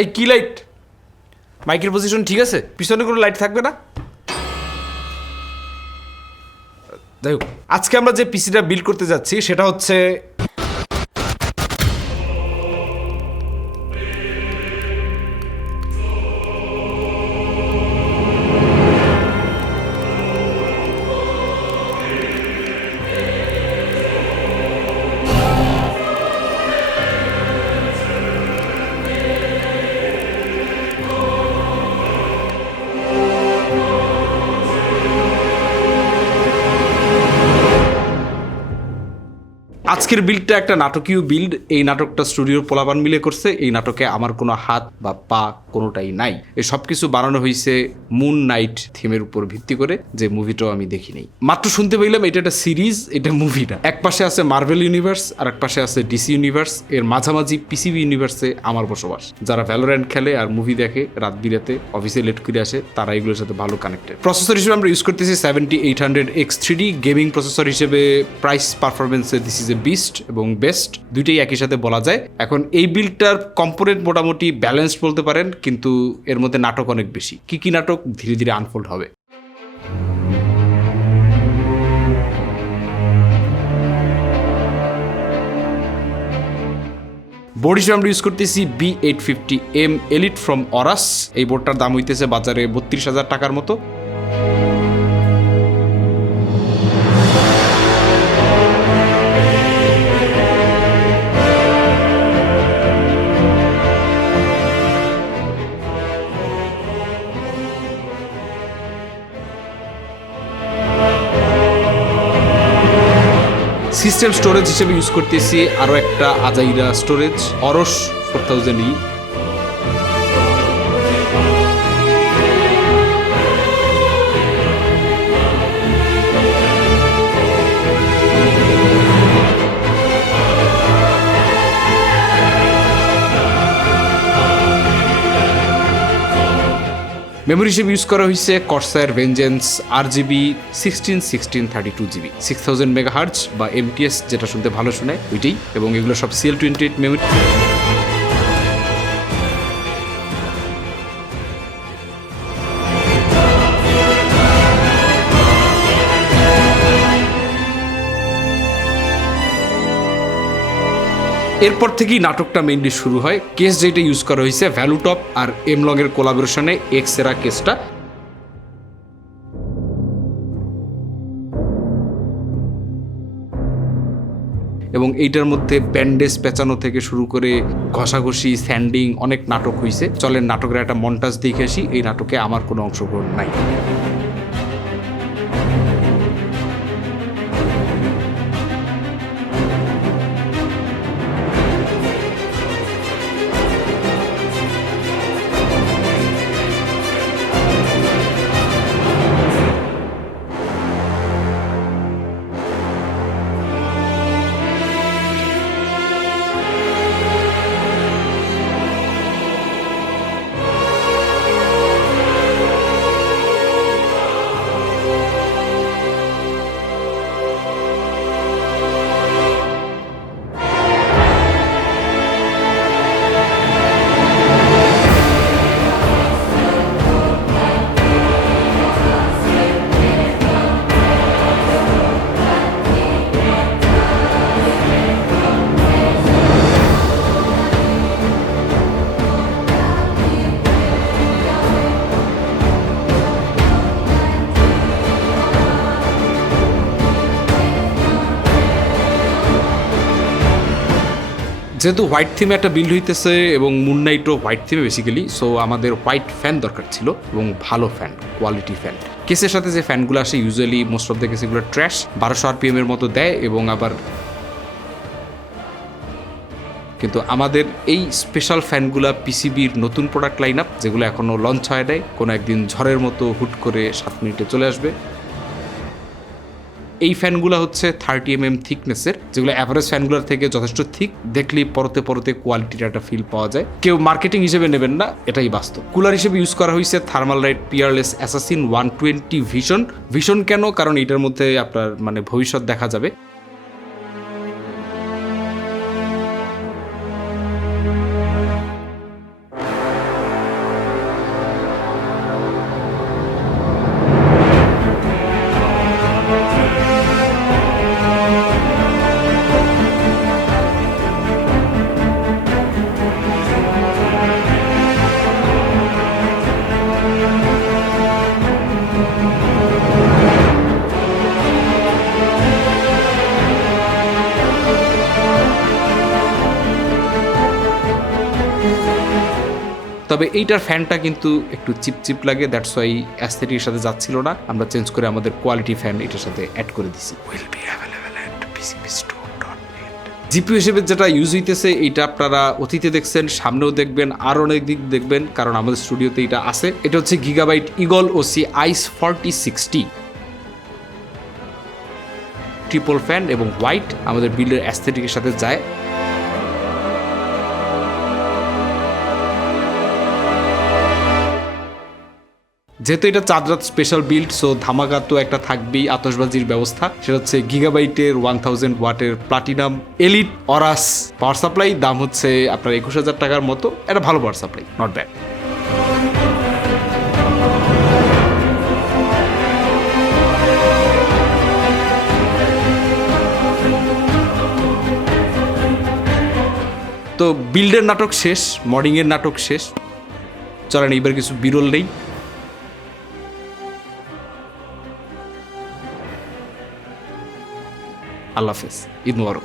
এই কি লাইট? মাইকের পজিশন ঠিক আছে? পিছনে কোনো লাইট থাকবে না? দেখো, আজকে আমরা যে পিসিটা বিল্ড করতে যাচ্ছি সেটা হচ্ছে আজকের বিল্ডটা একটা নাটকীয় বিল্ড। এই নাটকটা স্টুডিওর পোলাপান মিলে করছে। এই নাটকে আমার কোনো হাত বা পা কোনোটাই নাই। এই সব কিছু বানানো হয়েছে মুন নাইট থিমের উপর ভিত্তি করে, যে মুভিটাও আমি দেখি নাই। মাত্র শুনতে পাইলাম এটা একটা সিরিজ, এটা মুভি না। এক পাশে আছে মার্ভেল ইউনিভার্স আর এক পাশে আছে ডিসি ইউনিভার্স। এর মাঝামাঝি পিসিবি ইউনিভার্সে আমার বসবাস। যারা ভ্যালোরেন্ট খেলে আর মুভি দেখে রাত বিরাতে অফিসে লেট করে আসে, তারা এগুলোর সাথে ভালো কানেক্টেড। প্রসেসর হিসেবে আমরা ইউজ করতেছি 7800X3D গেমিং প্রসেসর হিসেবে। প্রাইস পারফরমেন্সে দিস ইজ এ বিস্ট এবং বেস্ট, দুইটাই একই সাথে বলা যায়। এখন এই বিল্ডটার কম্পোনেন্ট মোটামুটি ব্যালেন্সড বলতে পারেন, কিন্তু এর মধ্যে নাটক অনেক বেশি। কি কি নাটক ধীরে ধীরে আনফোল্ড হবে। বোর্ড হিসেবে আমরা ইউজ করতেছি B850M এলিট ফ্রম AORUS। এই বোর্ডটার দাম হইতেছে বাজারে 32,000 টাকার মতো। সিস্টেম স্টোরেজ হিসেবে ইউজ করতেছি আরও একটা আজাইরা স্টোরেজ, AORUS 4000E। মেমোরি হিসেবে ইউজ করা হয়েছে CORSAIR Vengeance RGB 1632GB 6000 MHz বা MTS, যেটা শুনতে ভালো শোনায় ওইটাই। এবং এগুলো সব CL28 মেমোরি। এরপর থেকেই নাটকটা মেইনলি শুরু হয়। কেস যেটা ইউজ করা হয়েছে ভ্যালুটপ আর এমলং এর কোলাবোরেশনে এক্সেরা কেসটা। এবং এইটার মধ্যে ব্যান্ডেজ পেঁচানো থেকে শুরু করে ঘষাঘষি, স্যান্ডিং, অনেক নাটক হয়েছে। চলেন নাটকের একটা মন্টাজ দেখে আসি। এই নাটকে আমার কোনো অংশগ্রহণ নাই। যেহেতু হোয়াইট থিমে একটা বিল্ড হইতেছে এবং মুন নাইটও হোয়াইট থিমে বেসিক্যালি, সো আমাদের হোয়াইট ফ্যান দরকার ছিল এবং ভালো ফ্যান, কোয়ালিটি ফ্যান। কেসের সাথে যে ফ্যানগুলো আসে usually most of the case এগুলো ট্র্যাশ, 1200 RPM এর মতো দেয়। এবং আবার কিন্তু আমাদের এই স্পেশাল ফ্যানগুলা পিসিবির নতুন প্রোডাক্ট লাইন আপ, যেগুলো এখনও লঞ্চ হয় নাই, কোনো একদিন ঝড়ের মতো হুট করে 7 মিনিটে চলে আসবে। এই ফ্যানগুলো হচ্ছে 30mm থিকনেসের, যেগুলো অ্যাভারেজ ফ্যানগুলোর থেকে যথেষ্ট থিক। দেখলেই পরতে পরতে কোয়ালিটির একটা ফিল পাওয়া যায়। কেউ মার্কেটিং হিসেবে নেবেন না, এটাই বাস্তব। কুলার হিসেবে ইউজ করা হয়েছে থার্মালরাইট পিয়ারলেস অ্যাসাসিন 120 ভিশন। ভিশন কেন? কারণ এটার মধ্যে আপনার মানে ভবিষ্যৎ দেখা যাবে। তবে এইটার ফ্যানটা কিন্তু একটু চিপচিপ লাগে, দ্যাটস ওয়াই অ্যাস্থেটিকের সাথে যাচ্ছিল না, আমরা চেঞ্জ করে আমাদের কোয়ালিটি ফ্যান এটার সাথে অ্যাড করে দিছি। Will be available at pcbstore.net। GPU হিসেবে যেটা ইউজ হইতেছে এইটা আপনারা অতীতে দেখছেন, সামনেও দেখবেন, আর অনেক দিক দেখবেন, কারণ আমাদের স্টুডিওতে এটা আছে। এটা হচ্ছে গিগাবাইট ইগল ওসি আইস 4060 ট্রিপল ফ্যান এবং হোয়াইট, আমাদের বিল্ডের অ্যাস্থেটিকের সাথে যায়। যেহেতু এটা চাঁদ রাত স্পেশাল বিল্ড, সো ধামাকা তো একটা থাকবেই, আতশবাজির ব্যবস্থা। সেটা হচ্ছে গিগাবাইটের 1000 ওয়াটের platinum elite Aorus power supply, দাম হচ্ছে আপনার 21,000 টাকার মতো। এটা ভালো পাওয়ার সাপ্লাই, নট ব্যাড। তো বিল্ডের নাটক শেষ, মডিংয়ের নাটক শেষ। চলেন এইবার কিছু বিরল নেই। আল্লাহ হাফেজ, ঈদ মোবারক।